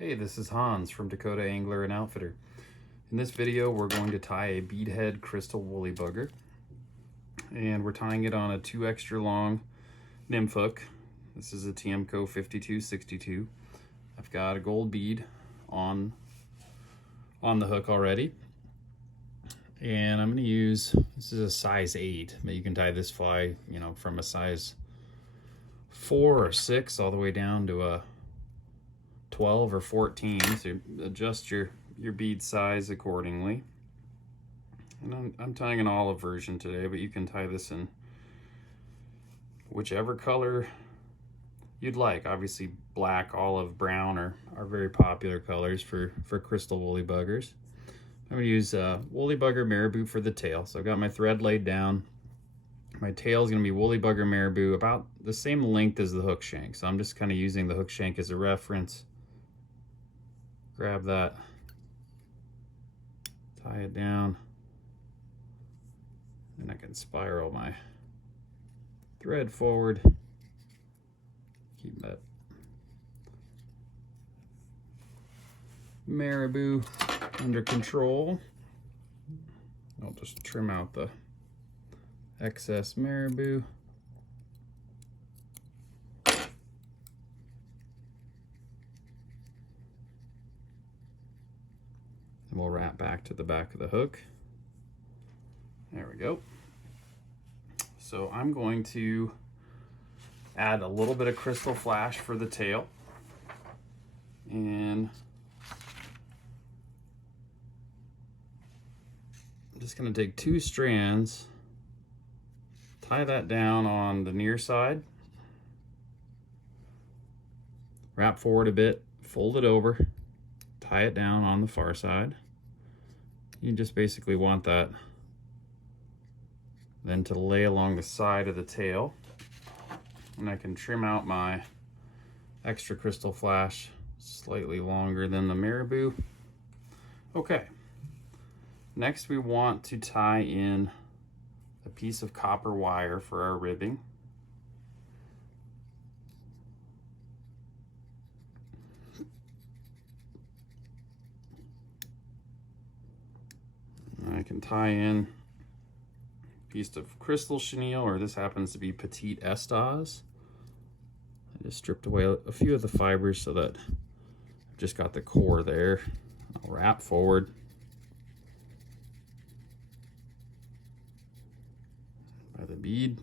Hey, this is Hans from Dakota Angler and Outfitter. In this video, we're going to tie a bead head crystal woolly bugger, and we're tying it on a 2 extra long nymph hook. This is a TMCO 5262. I've got a gold bead on the hook already, and I'm going to use, this is a size 8, but you can tie this fly, from a size 4 or 6 all the way down to a 12 or 14, so adjust your bead size accordingly. And I'm tying an olive version today, but you can tie this in whichever color you'd like. Obviously black, olive, brown are very popular colors for crystal woolly buggers. I'm going to use woolly bugger marabou for the tail. So I've got my thread laid down. My tail is going to be woolly bugger marabou, about the same length as the hook shank. So I'm just kind of using the hook shank as a reference. Grab that, tie it down, and I can spiral my thread forward. Keep that marabou under control. I'll just trim out the excess marabou. And we'll wrap back to the back of the hook. There we go. So I'm going to add a little bit of crystal flash for the tail. And I'm just going to take 2 strands, tie that down on the near side, wrap forward a bit, fold it over, tie it down on the far side. You just basically want that then to lay along the side of the tail. And I can trim out my extra crystal flash slightly longer than the marabou. Okay, next we want to tie in a piece of copper wire for our ribbing. I can tie in a piece of crystal chenille, or this happens to be petite estase. I just stripped away a few of the fibers so that I've just got the core there. I'll wrap forward. By the bead.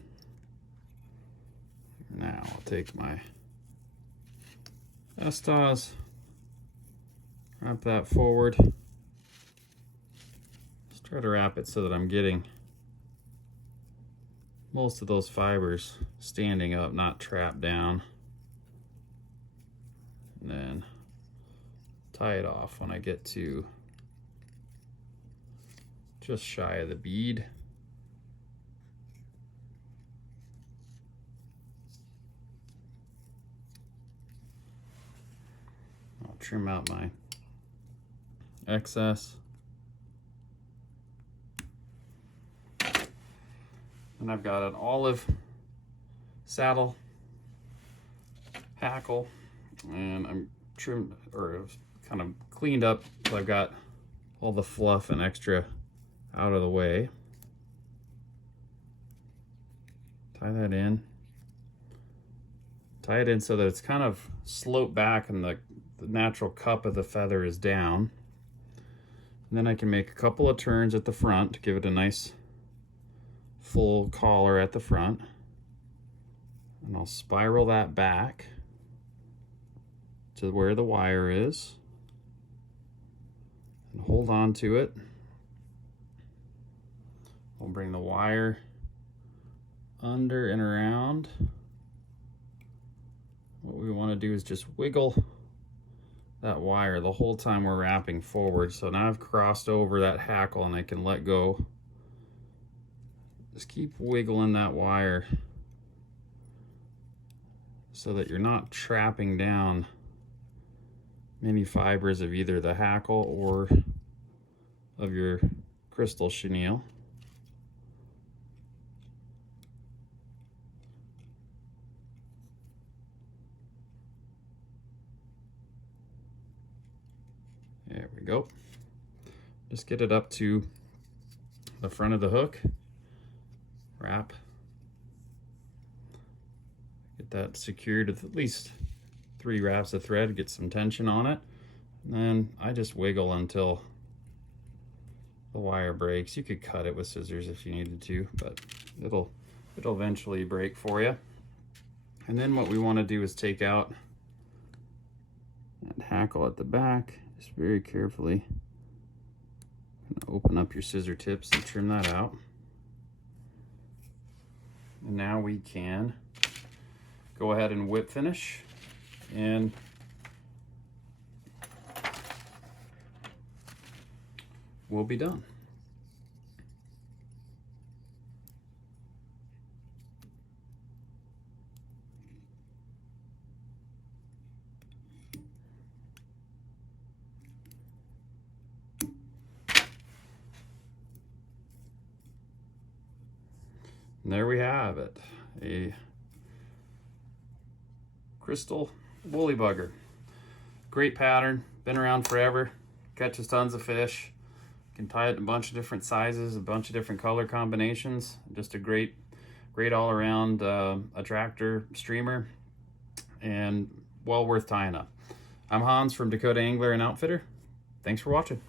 Now I'll take my estase, wrap that forward. Try to wrap it so that I'm getting most of those fibers standing up, not trapped down. And then tie it off when I get to just shy of the bead. I'll trim out my excess. And I've got an olive saddle hackle, and I'm trimmed or kind of cleaned up so I've got all the fluff and extra out of the way. Tie that in. Tie it in so that it's kind of sloped back and the natural cup of the feather is down. And then I can make a couple of turns at the front to give it a nice full collar at the front, and I'll spiral that back to where the wire is and hold on to it. We'll bring the wire under and around. What we want to do is just wiggle that wire the whole time we're wrapping forward. So now I've crossed over that hackle and I can let go. Just keep wiggling that wire so that you're not trapping down many fibers of either the hackle or of your crystal chenille. There we go. Just get it up to the front of the hook. Wrap. Get that secured with at least 3 wraps of thread, get some tension on it. And then I just wiggle until the wire breaks. You could cut it with scissors if you needed to, but it'll eventually break for you. And then what we want to do is take out that hackle at the back, just very carefully. Open up your scissor tips and trim that out. And now we can go ahead and whip finish, and we'll be done. And there we have it, a crystal woolly bugger. Great pattern, been around forever, catches tons of fish. You can tie it in a bunch of different sizes, a bunch of different color combinations. Just a great all around attractor streamer, and well worth tying up. I'm Hans from Dakota Angler and Outfitter. Thanks for watching.